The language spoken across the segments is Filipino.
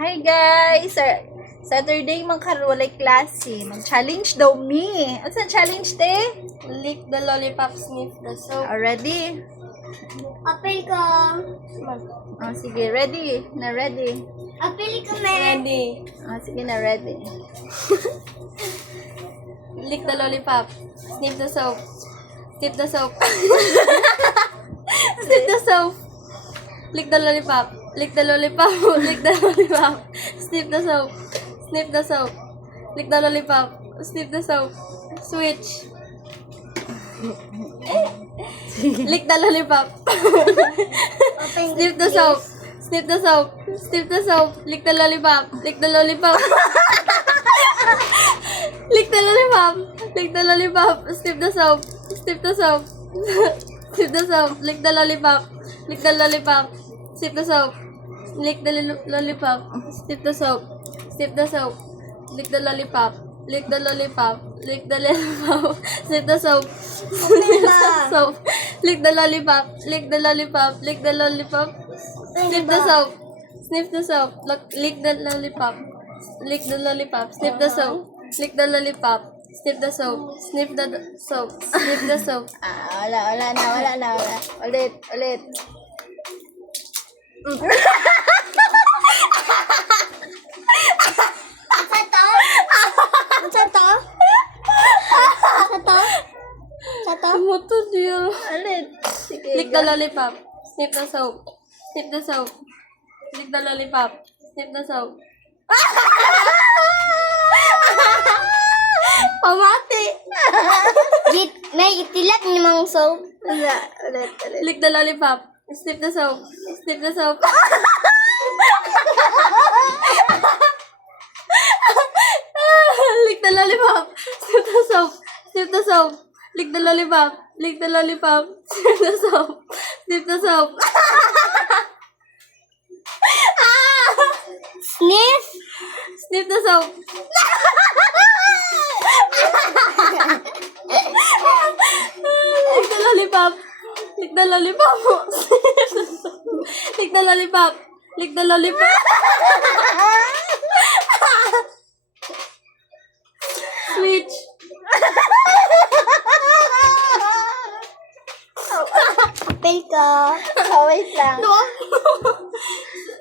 Hi guys! Saturday man karon walay klase. Mag-challenge daw me. Ano sa challenge te? Lick the lollipop, sniff the soap. Ready? Apil ko. Oh, sige, ready. Na ready. Apil ko na. Ready. Oh, sige na ready. Lick the lollipop, sniff the soap. Sniff the soap. Sniff the soap. Lick the lollipop. Lick the lollipop. Lick the lollipop. Sniff the soap. Sniff the soap. Lick the lollipop. Sniff the soap. Switch. Lick the lollipop. Sniff the soap. Sniff the soap. Sniff the soap. Lick the lollipop. Lick the lollipop. Lick the lollipop. Lick the lollipop. Sniff the soap. Sniff the soap. Sniff the soap. Lick the lollipop. Lick the lollipop. Sniff the soap. Lick the lollipop. Sniff the soap. Sniff the soap. Lick the lollipop. Lick the lollipop. Lick the lollipop. Sniff the soap. Sniff the soap. Lick the lollipop. Lick the lollipop. Lick the lollipop. Sniff the soap. Sniff the soap. Lick the lollipop. Lick the lollipop. Sniff the soap. Lick the lollipop. Sniff the soap. Sniff the soap. Sniff the soap. Wala na. Ulit. Sa to? Sa to? Sa to? Sa to? Moto dia. Ulit. Sige. Lick the lollipop. Sniff the soap. Sniff the soap. Lick the lollipop. Sniff the soap. Pamati. May itilat ni mang soap. Ulit. Lick the lollipop. Sniff the soap. Sniff the soap. Lick the lollipop. Sniff the soap. Sniff the soap. Lick the lollipop. Lick the lollipop. Sniff the soap. Sniff the soap. Sniff. Sniff the soap. Lick the lollipop. Lick the lollipop. Lick the lollipop. Lick the lollipop. Switch. Apil ko. Wait lang.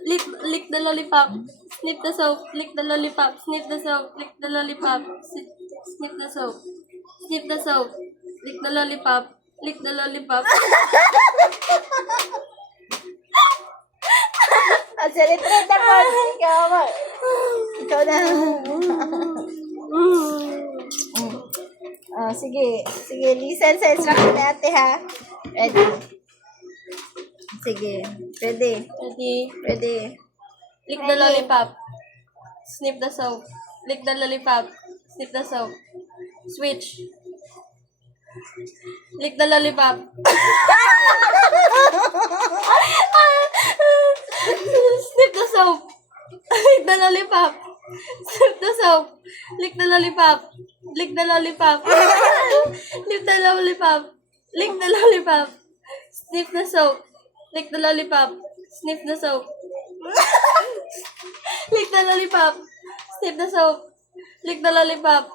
Lick the lollipop. Sniff the soap. Lick the lollipop. Sniff the soap. Lick the lollipop. Sniff the soap. Sniff the soap. Lick the lollipop. Lick the lollipop. Retreat ako. Ikaw na. Oh, sige, listen sa instruction ni ate ha. Ready? Sige, ready. Ready. Lick the lollipop. Sniff the soap. Lick the lollipop. Sniff the soap. Switch. Lick the lollipop. Sniff the soap. Lick the lollipop. Sniff the soap. Lick the lollipop. Lick the lollipop. Lick the lollipop. Lick the lollipop. Sniff the soap. Lick the lollipop. Sniff the soap. Lick the lollipop. Sniff the soap. Lick the lollipop.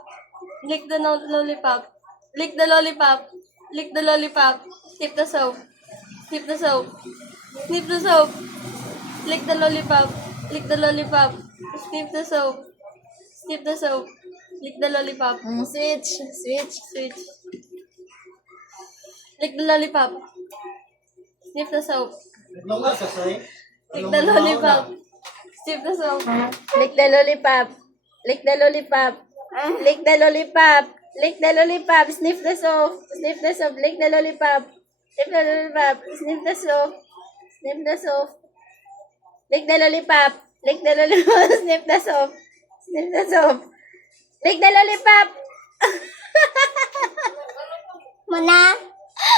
Lick the lollipop. Lick the lollipop. Lick the lollipop. Sniff the soap. Sniff the soap. Sniff the soap. Lick the lollipop. Lick the lollipop. Sniff the soap. Sniff the soap. Lick the lollipop. Switch. Switch. Lick the lollipop. Sniff the soap. Lick the lollipop. Sniff the soap. Lick the lollipop. Lick the lollipop. Lick the lollipop. Lick the lollipop. Sniff the soap. Lick the lollipop. Sniff the lollipop. Sniff the soap. Lick the lollipop. Sniff the soap. Lick the lollipop. Muna.